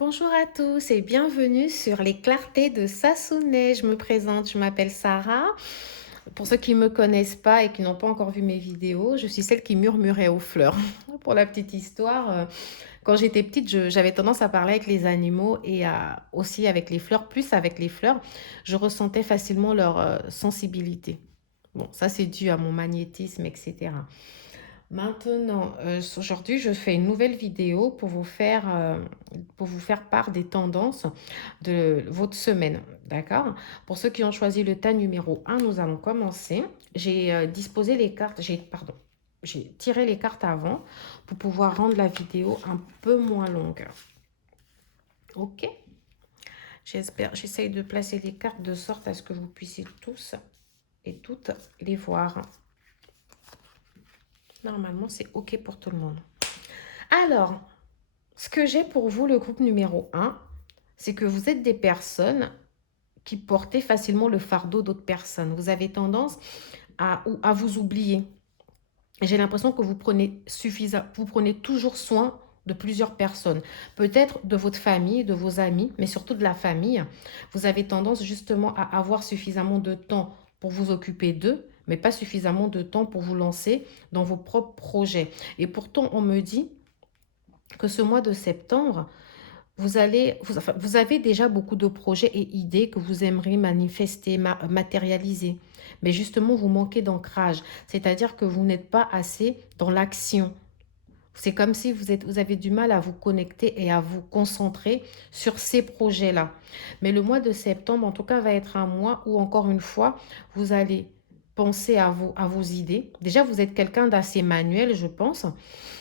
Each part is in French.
Bonjour à tous et bienvenue sur les clartés de Sassoune. Je me présente, je m'appelle Sarah. Pour ceux qui ne me connaissent pas et qui n'ont pas encore vu mes vidéos, je suis celle qui murmurait aux fleurs. Pour la petite histoire, quand j'étais petite, j'avais tendance à parler avec les animaux et aussi avec les fleurs, plus avec les fleurs. Je ressentais facilement leur sensibilité. Bon, ça c'est dû à mon magnétisme, etc. Maintenant, aujourd'hui, je fais une nouvelle vidéo pour vous faire part des tendances de votre semaine. D'accord? Pour ceux qui ont choisi le tas numéro un, nous allons commencer. J'ai disposé les cartes, j'ai tiré les cartes avant pour pouvoir rendre la vidéo un peu moins longue. Ok? J'essaye de placer les cartes de sorte à ce que vous puissiez tous et toutes les voir. Normalement, c'est OK pour tout le monde. Alors, ce que j'ai pour vous, le groupe numéro un, c'est que vous êtes des personnes qui portez facilement le fardeau d'autres personnes. Vous avez tendance à vous oublier. J'ai l'impression que vous prenez toujours soin de plusieurs personnes. Peut-être de votre famille, de vos amis, mais surtout de la famille. Vous avez tendance justement à avoir suffisamment de temps pour vous occuper d'eux, mais pas suffisamment de temps pour vous lancer dans vos propres projets. Et pourtant, on me dit que ce mois de septembre, vous avez déjà beaucoup de projets et idées que vous aimeriez manifester, matérialiser. Mais justement, vous manquez d'ancrage. C'est-à-dire que vous n'êtes pas assez dans l'action. C'est comme si vous avez du mal à vous connecter et à vous concentrer sur ces projets-là. Mais le mois de septembre, en tout cas, va être un mois où, encore une fois, vous allez penser à vos idées. Déjà, vous êtes quelqu'un d'assez manuel, je pense.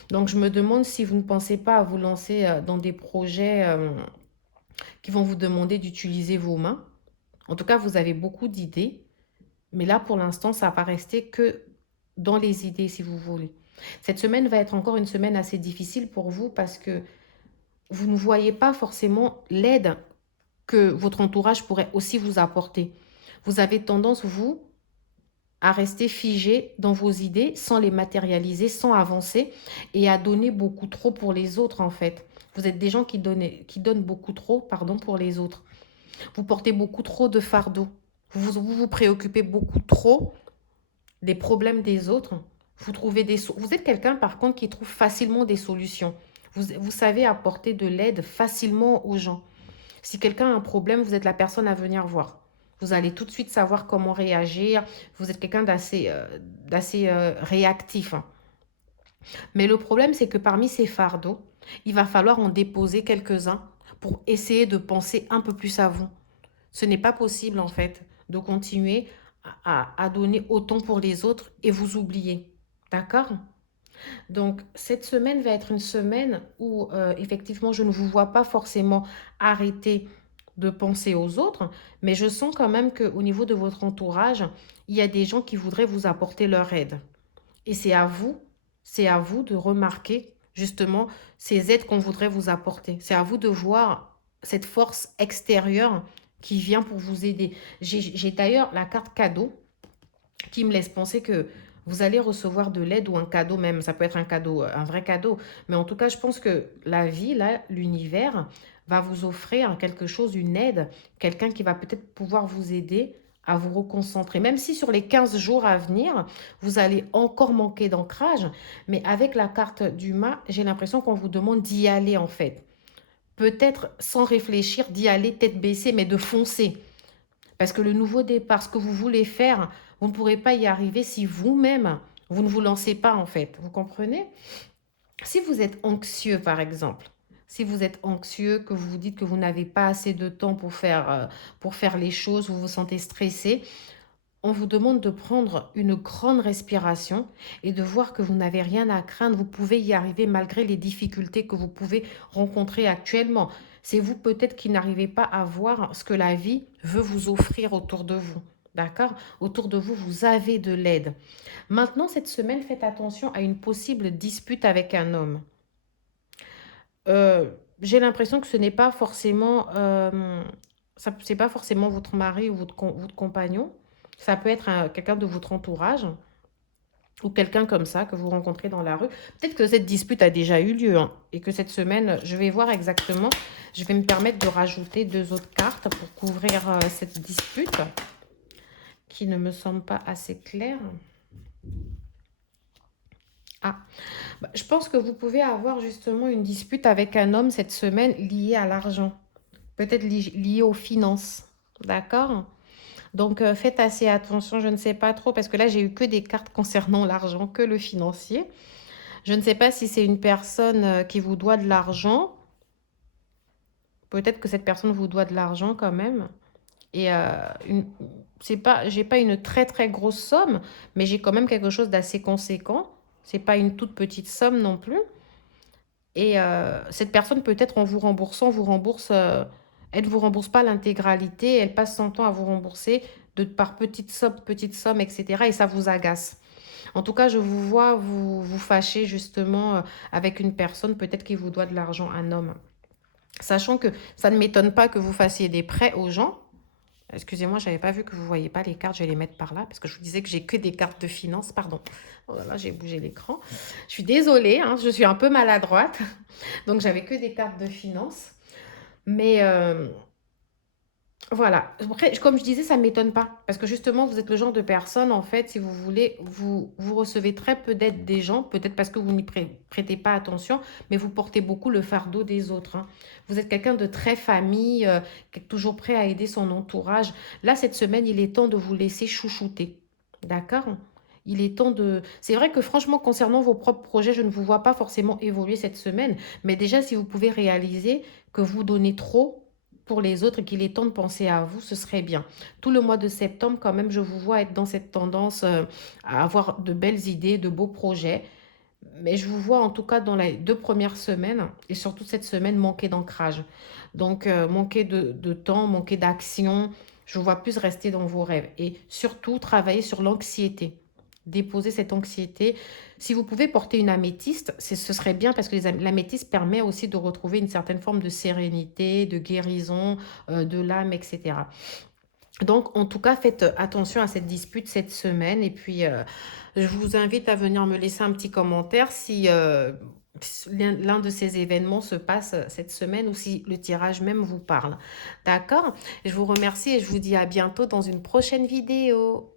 Donc, je me demande si vous ne pensez pas à vous lancer dans des projets qui vont vous demander d'utiliser vos mains. En tout cas, vous avez beaucoup d'idées, mais là, pour l'instant, ça va rester que dans les idées, si vous voulez. Cette semaine va être encore une semaine assez difficile pour vous parce que vous ne voyez pas forcément l'aide que votre entourage pourrait aussi vous apporter. Vous avez tendance, vous, à rester figé dans vos idées sans les matérialiser, sans avancer et à donner beaucoup trop pour les autres, en fait. Vous êtes des gens qui donnent beaucoup trop, pardon, pour les autres. Vous portez beaucoup trop de fardeau. Vous préoccupez beaucoup trop des problèmes des autres. Vous êtes quelqu'un, par contre, qui trouve facilement des solutions. Vous savez apporter de l'aide facilement aux gens. Si quelqu'un a un problème, vous êtes la personne à venir voir. Vous allez tout de suite savoir comment réagir. Vous êtes quelqu'un d'assez réactif, hein. Mais le problème, c'est que parmi ces fardeaux, il va falloir en déposer quelques-uns pour essayer de penser un peu plus à vous. Ce n'est pas possible, en fait, de continuer à donner autant pour les autres et vous oublier. D'accord? Donc, cette semaine va être une semaine où, effectivement, je ne vous vois pas forcément arrêter de penser aux autres, mais je sens quand même qu'au niveau de votre entourage, il y a des gens qui voudraient vous apporter leur aide. Et c'est à vous de remarquer justement ces aides qu'on voudrait vous apporter. C'est à vous de voir cette force extérieure qui vient pour vous aider. J'ai d'ailleurs la carte cadeau qui me laisse penser que vous allez recevoir de l'aide ou un cadeau même. Ça peut être un cadeau, un vrai cadeau. Mais en tout cas, je pense que la vie, là, l'univers, va vous offrir quelque chose, une aide, quelqu'un qui va peut-être pouvoir vous aider à vous reconcentrer. Même si sur les 15 jours à venir, vous allez encore manquer d'ancrage, mais avec la carte du mât, j'ai l'impression qu'on vous demande d'y aller en fait. Peut-être sans réfléchir, d'y aller tête baissée, mais de foncer. Parce que le nouveau départ, ce que vous voulez faire, vous ne pourrez pas y arriver si vous-même, vous ne vous lancez pas en fait. Vous comprenez? Si vous êtes anxieux, par exemple, si vous êtes anxieux, que vous vous dites que vous n'avez pas assez de temps pour faire les choses, vous vous sentez stressé, on vous demande de prendre une grande respiration et de voir que vous n'avez rien à craindre. Vous pouvez y arriver malgré les difficultés que vous pouvez rencontrer actuellement. C'est vous peut-être qui n'arrivez pas à voir ce que la vie veut vous offrir autour de vous. D'accord? Autour de vous, vous avez de l'aide. Maintenant, cette semaine, faites attention à une possible dispute avec un homme. J'ai l'impression que ce n'est pas forcément, c'est pas forcément votre mari ou votre compagnon. Ça peut être quelqu'un de votre entourage. ou quelqu'un comme ça que vous rencontrez dans la rue. Peut-être que cette dispute a déjà eu lieu hein, et que cette semaine, je vais voir exactement. Je vais me permettre de rajouter 2 autres cartes pour couvrir cette dispute qui ne me semble pas assez claire. Ah, bah, je pense que vous pouvez avoir justement une dispute avec un homme cette semaine liée à l'argent. Peut-être liée aux finances. D'accord? Donc, faites assez attention. Je ne sais pas trop parce que là, j'ai eu que des cartes concernant l'argent, que le financier. Je ne sais pas si c'est une personne qui vous doit de l'argent. Peut-être que cette personne vous doit de l'argent quand même. Et c'est pas, j'ai pas une très très grosse somme, mais j'ai quand même quelque chose d'assez conséquent. C'est pas une toute petite somme non plus. Et cette personne, peut-être en vous remboursant, vous rembourse, elle ne vous rembourse pas l'intégralité, elle passe son temps à vous rembourser par petites sommes, etc. Et ça vous agace. En tout cas, je vous vois vous fâcher justement avec une personne, peut-être qui vous doit de l'argent, un homme. Sachant que ça ne m'étonne pas que vous fassiez des prêts aux gens. Excusez-moi, je n'avais pas vu que vous ne voyez pas les cartes, je vais les mettre par là, parce que je vous disais que j'ai que des cartes de finance, pardon. Oh là là, j'ai bougé l'écran. Je suis désolée, hein, je suis un peu maladroite, donc j'avais que des cartes de finance. Mais voilà, après, comme je disais, ça ne m'étonne pas, parce que justement, vous êtes le genre de personne, en fait, si vous voulez, vous recevez très peu d'aide des gens, peut-être parce que vous n'y prêtez pas attention, mais vous portez beaucoup le fardeau des autres. Hein. Vous êtes quelqu'un de très famille, qui est toujours prêt à aider son entourage. Là, cette semaine, il est temps de vous laisser chouchouter. D'accord? Il est temps de... C'est vrai que franchement, concernant vos propres projets, je ne vous vois pas forcément évoluer cette semaine, mais déjà, si vous pouvez réaliser que vous donnez trop pour les autres et qu'il est temps de penser à vous, ce serait bien. Tout le mois de septembre, quand même, je vous vois être dans cette tendance à avoir de belles idées, de beaux projets. Mais je vous vois en tout cas dans les 2 premières semaines et surtout cette semaine manquer d'ancrage. Donc manquer de temps, manquer d'action. Je vous vois plus rester dans vos rêves et surtout travailler sur l'anxiété. Déposer cette anxiété. Si vous pouvez porter une améthyste, ce serait bien parce que l'améthyste permet aussi de retrouver une certaine forme de sérénité, de guérison de l'âme, etc. Donc, en tout cas, faites attention à cette dispute cette semaine. Et puis, je vous invite à venir me laisser un petit commentaire si l'un de ces événements se passe cette semaine ou si le tirage même vous parle. D'accord? Je vous remercie et je vous dis à bientôt dans une prochaine vidéo.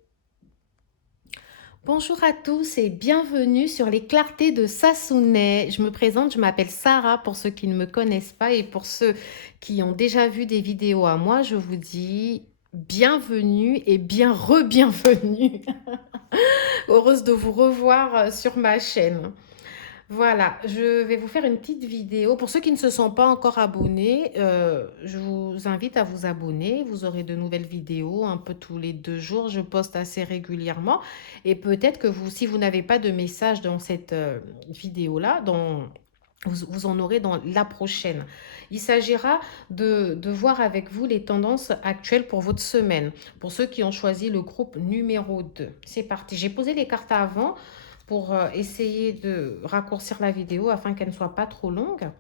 Bonjour à tous et bienvenue sur les clartés de Sassounay. Je me présente, je m'appelle Sarah pour ceux qui ne me connaissent pas et pour ceux qui ont déjà vu des vidéos à moi, je vous dis bienvenue et bien re-bienvenue. Heureuse de vous revoir sur ma chaîne. Voilà, je vais vous faire une petite vidéo. Pour ceux qui ne se sont pas encore abonnés, je vous invite à vous abonner. Vous aurez de nouvelles vidéos un peu tous les 2 jours. Je poste assez régulièrement. Et peut-être que vous, si vous n'avez pas de message dans cette vidéo-là, vous en aurez dans la prochaine. Il s'agira de voir avec vous les tendances actuelles pour votre semaine. Pour ceux qui ont choisi le groupe numéro 2. C'est parti. J'ai posé les cartes avant pour essayer de raccourcir la vidéo afin qu'elle ne soit pas trop longue.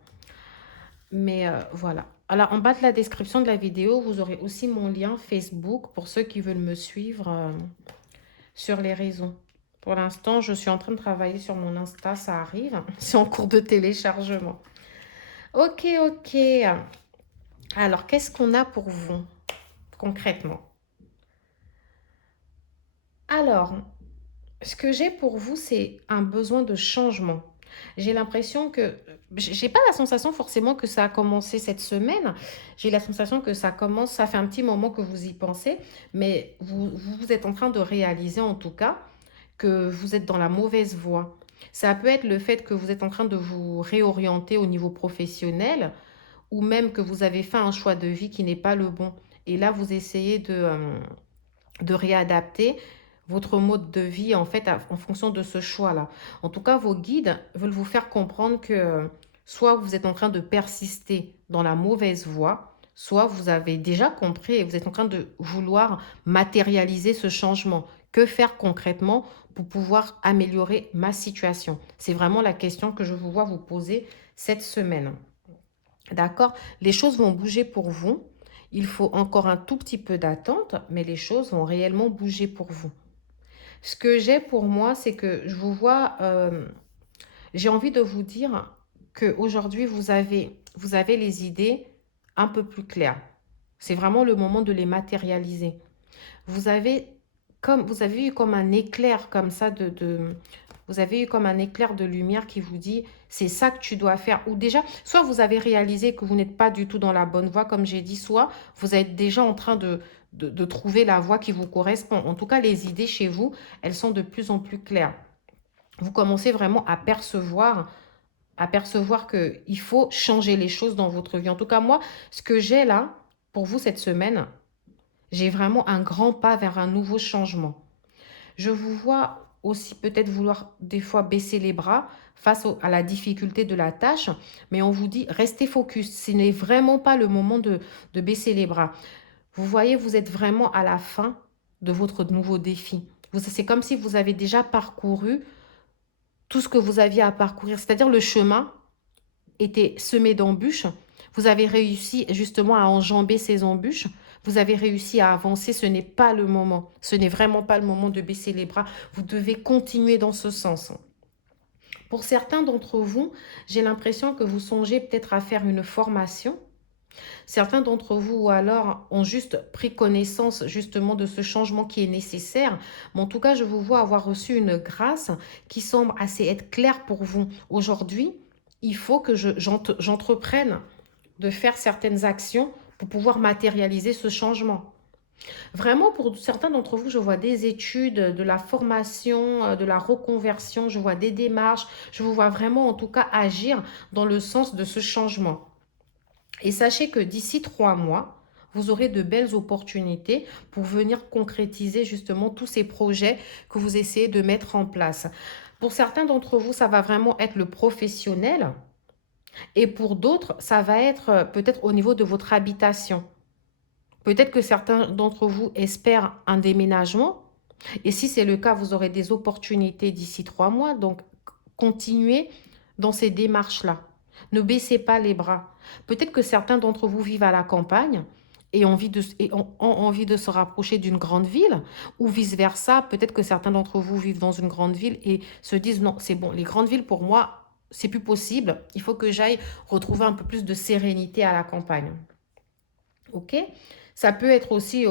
Mais voilà. Alors, en bas de la description de la vidéo, vous aurez aussi mon lien Facebook pour ceux qui veulent me suivre sur les réseaux. Pour l'instant, je suis en train de travailler sur mon Insta, ça arrive. C'est en cours de téléchargement. Ok, ok. Alors, qu'est-ce qu'on a pour vous, concrètement? Alors, ce que j'ai pour vous, c'est un besoin de changement. J'ai l'impression que, j'ai pas la sensation forcément que ça a commencé cette semaine. J'ai la sensation que ça commence, ça fait un petit moment que vous y pensez, mais vous êtes en train de réaliser en tout cas que vous êtes dans la mauvaise voie. Ça peut être le fait que vous êtes en train de vous réorienter au niveau professionnel ou même que vous avez fait un choix de vie qui n'est pas le bon. Et là, vous essayez de réadapter votre mode de vie en fait en fonction de ce choix-là. En tout cas, vos guides veulent vous faire comprendre que soit vous êtes en train de persister dans la mauvaise voie, soit vous avez déjà compris et vous êtes en train de vouloir matérialiser ce changement. Que faire concrètement pour pouvoir améliorer ma situation? C'est vraiment la question que je vous vois vous poser cette semaine. D'accord? Les choses vont bouger pour vous. Il faut encore un tout petit peu d'attente, mais les choses vont réellement bouger pour vous. Ce que j'ai pour moi, c'est que je vous vois, j'ai envie de vous dire qu'aujourd'hui, vous avez les idées un peu plus claires. C'est vraiment le moment de les matérialiser. Vous avez vous avez eu comme un éclair comme ça vous avez eu comme un éclair de lumière qui vous dit c'est ça que tu dois faire. Ou déjà, soit vous avez réalisé que vous n'êtes pas du tout dans la bonne voie, comme j'ai dit, soit vous êtes déjà en train de trouver la voie qui vous correspond. En tout cas, les idées chez vous, elles sont de plus en plus claires. Vous commencez vraiment à percevoir qu'il faut changer les choses dans votre vie. En tout cas, moi, ce que j'ai là, pour vous cette semaine, j'ai vraiment un grand pas vers un nouveau changement. Je vous vois aussi peut-être vouloir des fois baisser les bras à la difficulté de la tâche, mais on vous dit restez focus. Ce n'est vraiment pas le moment de baisser les bras. Vous voyez, vous êtes vraiment à la fin de votre nouveau défi. C'est comme si vous avez déjà parcouru tout ce que vous aviez à parcourir, c'est-à-dire le chemin était semé d'embûches. Vous avez réussi justement à enjamber ces embûches. Vous avez réussi à avancer. Ce n'est pas le moment. Ce n'est vraiment pas le moment de baisser les bras. Vous devez continuer dans ce sens. Pour certains d'entre vous, j'ai l'impression que vous songez peut-être à faire une formation. Certains d'entre vous, ou alors, ont juste pris connaissance justement de ce changement qui est nécessaire. Mais en tout cas, je vous vois avoir reçu une grâce qui semble assez être claire pour vous. Aujourd'hui, il faut que j'entreprenne de faire certaines actions pour pouvoir matérialiser ce changement. Vraiment, pour certains d'entre vous, je vois des études, de la formation, de la reconversion, je vois des démarches, je vous vois vraiment en tout cas agir dans le sens de ce changement. Et sachez que d'ici 3 mois, vous aurez de belles opportunités pour venir concrétiser justement tous ces projets que vous essayez de mettre en place. Pour certains d'entre vous, ça va vraiment être le professionnel et pour d'autres, ça va être peut-être au niveau de votre habitation. Peut-être que certains d'entre vous espèrent un déménagement et si c'est le cas, vous aurez des opportunités d'ici 3 mois. Donc, continuez dans ces démarches-là. Ne baissez pas les bras. Peut-être que certains d'entre vous vivent à la campagne et ont envie de se rapprocher d'une grande ville ou vice-versa. Peut-être que certains d'entre vous vivent dans une grande ville et se disent non, c'est bon, les grandes villes pour moi, c'est plus possible. Il faut que j'aille retrouver un peu plus de sérénité à la campagne. OK? Ça peut être aussi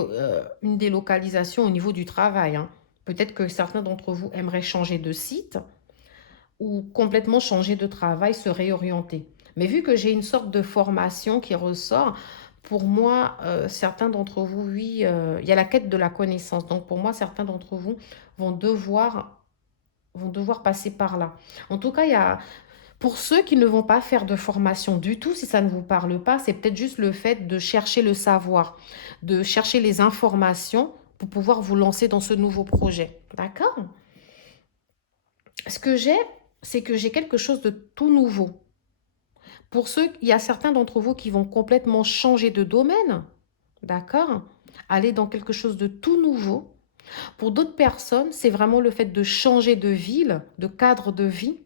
une délocalisation au niveau du travail, hein. Peut-être que certains d'entre vous aimeraient changer de site ou complètement changer de travail, se réorienter. Mais vu que j'ai une sorte de formation qui ressort, pour moi, certains d'entre vous, oui, il y a la quête de la connaissance. Donc pour moi, certains d'entre vous vont vont devoir passer par là. En tout cas, il y a, pour ceux qui ne vont pas faire de formation du tout, si ça ne vous parle pas, c'est peut-être juste le fait de chercher le savoir, de chercher les informations pour pouvoir vous lancer dans ce nouveau projet. D'accord? Ce que j'ai, c'est que j'ai quelque chose de tout nouveau. Pour ceux, il y a certains d'entre vous qui vont complètement changer de domaine. D'accord? Aller dans quelque chose de tout nouveau. Pour d'autres personnes, c'est vraiment le fait de changer de ville, de cadre de vie.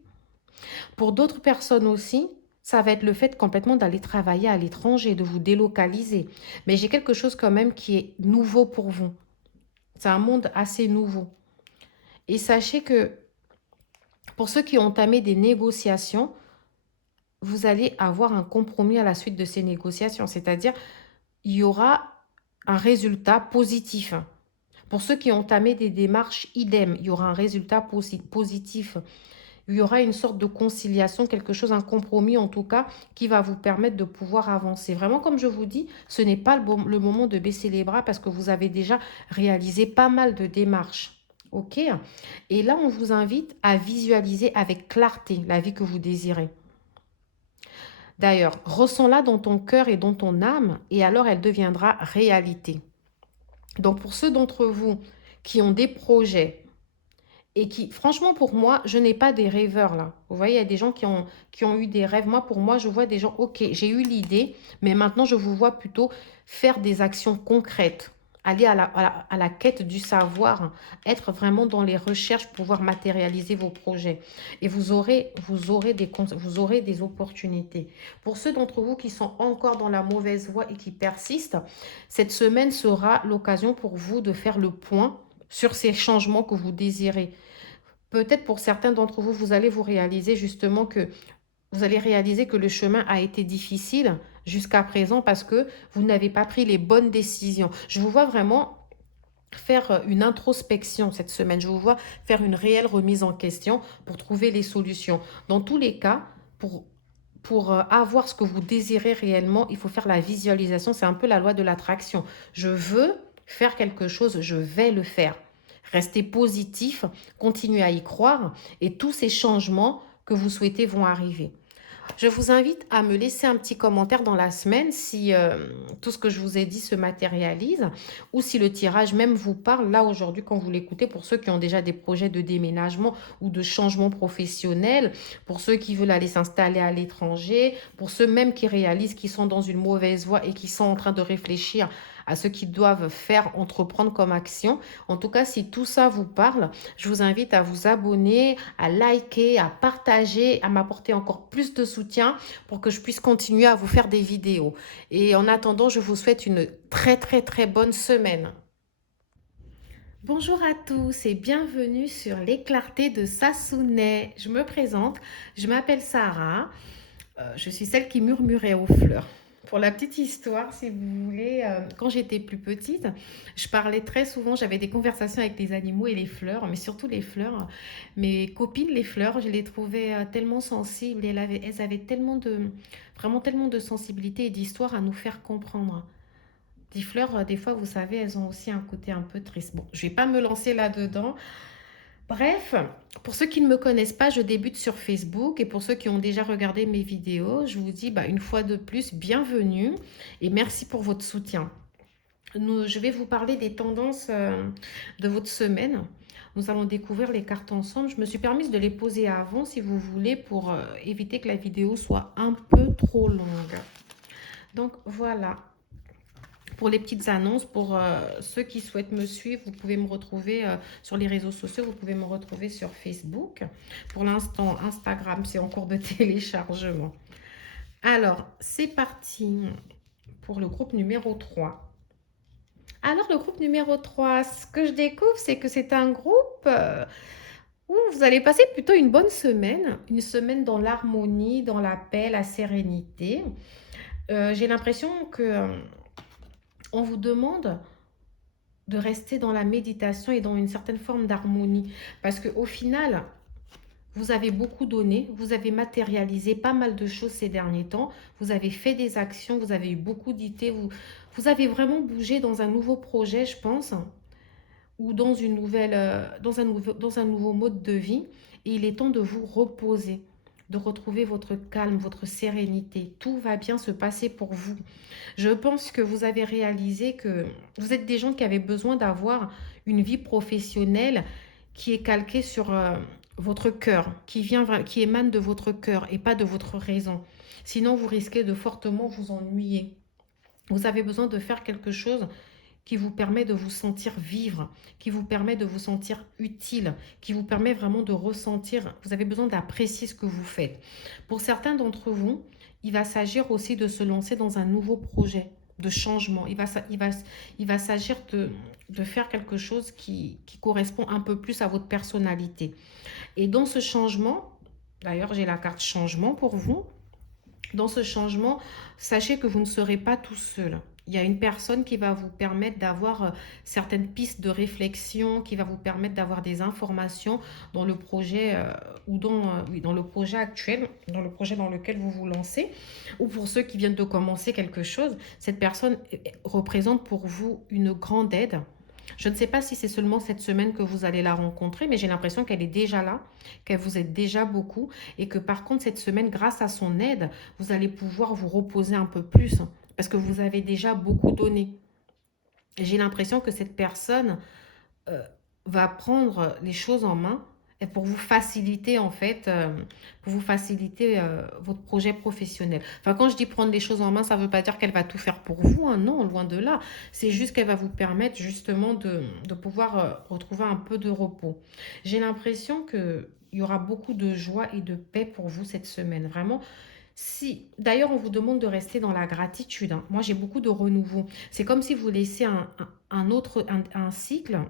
Pour d'autres personnes aussi, ça va être le fait complètement d'aller travailler à l'étranger, de vous délocaliser. Mais j'ai quelque chose quand même qui est nouveau pour vous. C'est un monde assez nouveau. Et sachez que pour ceux qui ont entamé des négociations, vous allez avoir un compromis à la suite de ces négociations. C'est-à-dire, il y aura un résultat positif. Pour ceux qui ont entamé des démarches, idem, il y aura un résultat positif. Il y aura une sorte de conciliation, quelque chose, un compromis en tout cas, qui va vous permettre de pouvoir avancer. Vraiment, comme je vous dis, ce n'est pas le moment de baisser les bras parce que vous avez déjà réalisé pas mal de démarches. OK? Et là, on vous invite à visualiser avec clarté la vie que vous désirez. D'ailleurs, ressens-la dans ton cœur et dans ton âme et alors elle deviendra réalité. Donc, pour ceux d'entre vous qui ont des projets, et qui, franchement, pour moi, je n'ai pas des rêveurs là. Vous voyez, il y a des gens qui ont eu des rêves. Moi, pour moi, je vois des gens, ok, j'ai eu l'idée, mais maintenant, je vous vois plutôt faire des actions concrètes. Aller à la quête du savoir, être vraiment dans les recherches pour pouvoir matérialiser vos projets. Et vous aurez des opportunités. Pour ceux d'entre vous qui sont encore dans la mauvaise voie et qui persistent, cette semaine sera l'occasion pour vous de faire le point sur ces changements que vous désirez. Peut-être pour certains d'entre vous, vous allez vous réaliser justement que vous allez réaliser que le chemin a été difficile jusqu'à présent parce que vous n'avez pas pris les bonnes décisions. Je vous vois vraiment faire une introspection cette semaine. Je vous vois faire une réelle remise en question pour trouver les solutions. Dans tous les cas, pour avoir ce que vous désirez réellement, il faut faire la visualisation. C'est un peu la loi de l'attraction. Je veux faire quelque chose, je vais le faire. Restez positif, continuez à y croire et tous ces changements que vous souhaitez vont arriver. Je vous invite à me laisser un petit commentaire dans la semaine si tout ce que je vous ai dit se matérialise ou si le tirage même vous parle là aujourd'hui quand vous l'écoutez pour ceux qui ont déjà des projets de déménagement ou de changement professionnel, pour ceux qui veulent aller s'installer à l'étranger, pour ceux même qui réalisent qu'ils sont dans une mauvaise voie et qui sont en train de réfléchir à ce qu'ils doivent faire, entreprendre comme action. En tout cas, si tout ça vous parle, je vous invite à vous abonner, à liker, à partager, à m'apporter encore plus de soutien pour que je puisse continuer à vous faire des vidéos. Et en attendant, je vous souhaite une très bonne semaine. Bonjour à tous et bienvenue sur les clartés de Sassounay. Je me présente, je m'appelle Sarah, je suis celle qui murmurait aux fleurs. Pour la petite histoire, si vous voulez, quand j'étais plus petite, je parlais très souvent, j'avais des conversations avec les animaux et les fleurs, mais surtout les fleurs. Mes copines, les fleurs, je les trouvais tellement sensibles et elles avaient vraiment tellement de sensibilité et d'histoire à nous faire comprendre. Les fleurs, des fois, vous savez, elles ont aussi un côté un peu triste. Bon, je ne vais pas me lancer là-dedans. Bref, pour ceux qui ne me connaissent pas, je débute sur Facebook et pour ceux qui ont déjà regardé mes vidéos, je vous dis une fois de plus, bienvenue et merci pour votre soutien. Je vais vous parler des tendances de votre semaine. Nous allons découvrir les cartes ensemble. Je me suis permise de les poser avant si vous voulez pour éviter que la vidéo soit un peu trop longue. Donc voilà. Pour les petites annonces, pour ceux qui souhaitent me suivre, vous pouvez me retrouver sur les réseaux sociaux, vous pouvez me retrouver sur Facebook. Pour l'instant, Instagram, c'est en cours de téléchargement. Alors, c'est parti pour le groupe numéro 3. Alors, le groupe numéro 3, ce que je découvre, c'est que c'est un groupe où vous allez passer plutôt une bonne semaine. Une semaine dans l'harmonie, dans la paix, la sérénité. J'ai l'impression que on vous demande de rester dans la méditation et dans une certaine forme d'harmonie. Parce qu'au final, vous avez beaucoup donné, vous avez matérialisé pas mal de choses ces derniers temps, vous avez fait des actions, vous avez eu beaucoup d'idées, vous avez vraiment bougé dans un nouveau projet, je pense, ou dans une nouvelle, dans un nouveau mode de vie. Et il est temps de vous reposer, de retrouver votre calme, votre sérénité. Tout va bien se passer pour vous. Je pense que vous avez réalisé que vous êtes des gens qui avaient besoin d'avoir une vie professionnelle qui est calquée sur votre cœur, qui émane de votre cœur et pas de votre raison. Sinon, vous risquez de fortement vous ennuyer. Vous avez besoin de faire quelque chose qui vous permet de vous sentir vivre, qui vous permet de vous sentir utile, qui vous permet vraiment de ressentir, vous avez besoin d'apprécier ce que vous faites. Pour certains d'entre vous, il va s'agir aussi de se lancer dans un nouveau projet de changement. Il va s'agir de faire quelque chose qui correspond un peu plus à votre personnalité. Et dans ce changement, d'ailleurs j'ai la carte changement pour vous, dans ce changement, sachez que vous ne serez pas tout seul. Il y a une personne qui va vous permettre d'avoir certaines pistes de réflexion, qui va vous permettre d'avoir des informations dans le projet oui, dans le projet actuel, dans le projet dans lequel vous vous lancez. Ou pour ceux qui viennent de commencer quelque chose, cette personne représente pour vous une grande aide. Je ne sais pas si c'est seulement cette semaine que vous allez la rencontrer, mais j'ai l'impression qu'elle est déjà là, qu'elle vous aide déjà beaucoup et que par contre cette semaine, grâce à son aide, vous allez pouvoir vous reposer un peu plus parce que vous avez déjà beaucoup donné. J'ai l'impression que cette personne euh, va prendre les choses en main et pour vous faciliter en fait, pour vous faciliter votre projet professionnel. Enfin, quand je dis prendre les choses en main, ça ne veut pas dire qu'elle va tout faire pour vous, hein, non, loin de là. C'est juste qu'elle va vous permettre justement de pouvoir retrouver un peu de repos. J'ai l'impression qu'il y aura beaucoup de joie et de paix pour vous cette semaine. Vraiment, si, d'ailleurs, on vous demande de rester dans la gratitude, hein. Moi, j'ai beaucoup de renouveau. C'est comme si vous laissiez un cycle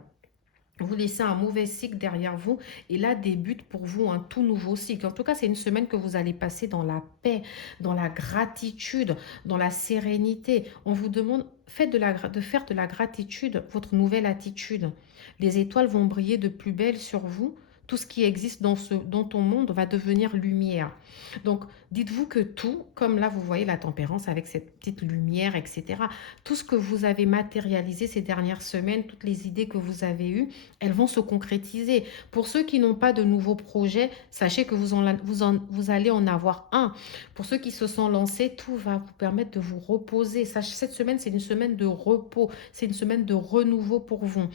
Vous laissez un mauvais cycle derrière vous et là débute pour vous un tout nouveau cycle. En tout cas, c'est une semaine que vous allez passer dans la paix, dans la gratitude, dans la sérénité. On vous demande de faire de la gratitude votre nouvelle attitude. Les étoiles vont briller de plus belle sur vous. Tout ce qui existe dans ton monde va devenir lumière. Donc, dites-vous que tout, comme là vous voyez la tempérance avec cette petite lumière, etc., tout ce que vous avez matérialisé ces dernières semaines, toutes les idées que vous avez eues, elles vont se concrétiser. Pour ceux qui n'ont pas de nouveaux projets, sachez que vous allez en avoir un. Pour ceux qui se sont lancés, tout va vous permettre de vous reposer. Cette semaine, c'est une semaine de repos, c'est une semaine de renouveau pour vous.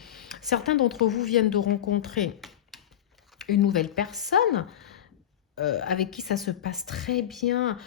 Certains d'entre vous viennent de rencontrer une nouvelle personne avec qui ça se passe très bien.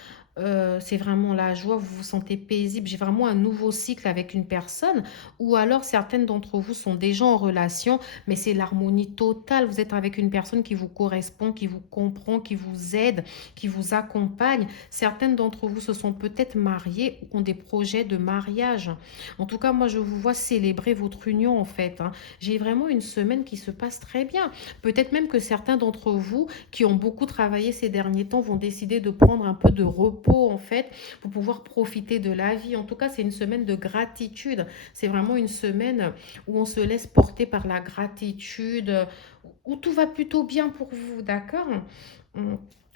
C'est vraiment la joie, vous vous sentez paisible. J'ai vraiment un nouveau cycle avec une personne. Ou alors certaines d'entre vous sont déjà en relation, mais c'est l'harmonie totale. Vous êtes avec une personne qui vous correspond, qui vous comprend, qui vous aide, qui vous accompagne. Certaines d'entre vous se sont peut-être mariées ou ont des projets de mariage. En tout cas, moi, je vous vois célébrer votre union en fait, hein. J'ai vraiment une semaine qui se passe très bien. Peut-être même que certains d'entre vous qui ont beaucoup travaillé ces derniers temps vont décider de prendre un peu de repos en fait pour pouvoir profiter de la vie. En tout cas, c'est une semaine de gratitude. C'est vraiment une semaine où on se laisse porter par la gratitude, où tout va plutôt bien pour vous, d'accord?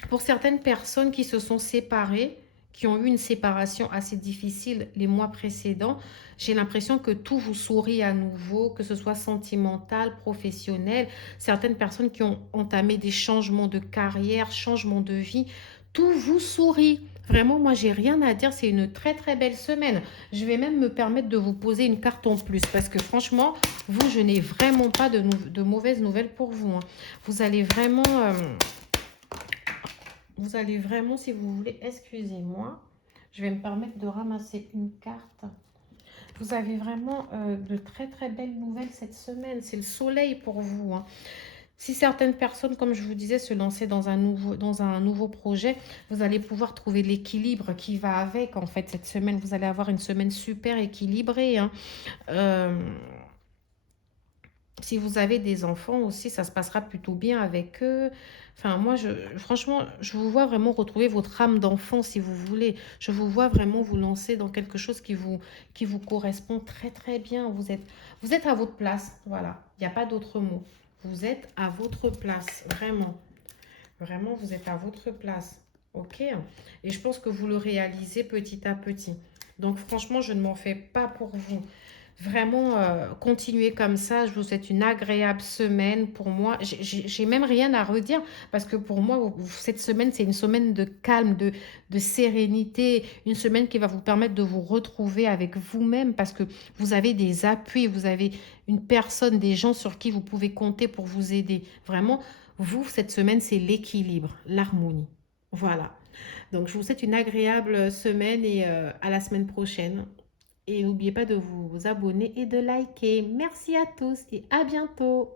Pour certaines personnes qui se sont séparées, qui ont eu une séparation assez difficile les mois précédents, j'ai l'impression que tout vous sourit à nouveau, que ce soit sentimental, professionnel. Certaines personnes qui ont entamé des changements de carrière, changements de vie, tout vous sourit. Vraiment, moi, j'ai rien à dire. C'est une très, très belle semaine. Je vais même me permettre de vous poser une carte en plus parce que franchement, vous, je n'ai vraiment pas de mauvaises nouvelles pour vous, hein. Vous allez vraiment... vous allez vraiment, si vous voulez, excusez-moi, je vais me permettre de ramasser une carte. Vous avez vraiment de très très belles nouvelles cette semaine. C'est le soleil pour vous, hein. Si certaines personnes, comme je vous disais, se lançaient dans un nouveau projet, vous allez pouvoir trouver l'équilibre qui va avec. En fait, cette semaine, vous allez avoir une semaine super équilibrée, hein. Euh, Si vous avez des enfants aussi, ça se passera plutôt bien avec eux. Enfin, moi, franchement, je vous vois vraiment retrouver votre âme d'enfant, si vous voulez. Je vous vois vraiment vous lancer dans quelque chose qui vous correspond très, très bien. Vous êtes à votre place, voilà. Il n'y a pas d'autre mot. Vous êtes à votre place, vraiment. Vraiment, vous êtes à votre place. OK? Et je pense que vous le réalisez petit à petit. Donc, franchement, je ne m'en fais pas pour vous. Vraiment, continuez comme ça. Je vous souhaite une agréable semaine. Pour moi, j'ai même rien à redire parce que pour moi, cette semaine, c'est une semaine de calme, de sérénité, une semaine qui va vous permettre de vous retrouver avec vous-même parce que vous avez des appuis, vous avez une personne, des gens sur qui vous pouvez compter pour vous aider. Vraiment, vous, cette semaine, c'est l'équilibre, l'harmonie. Voilà. Donc, je vous souhaite une agréable semaine et à la semaine prochaine. Et n'oubliez pas de vous abonner et de liker. Merci à tous et à bientôt.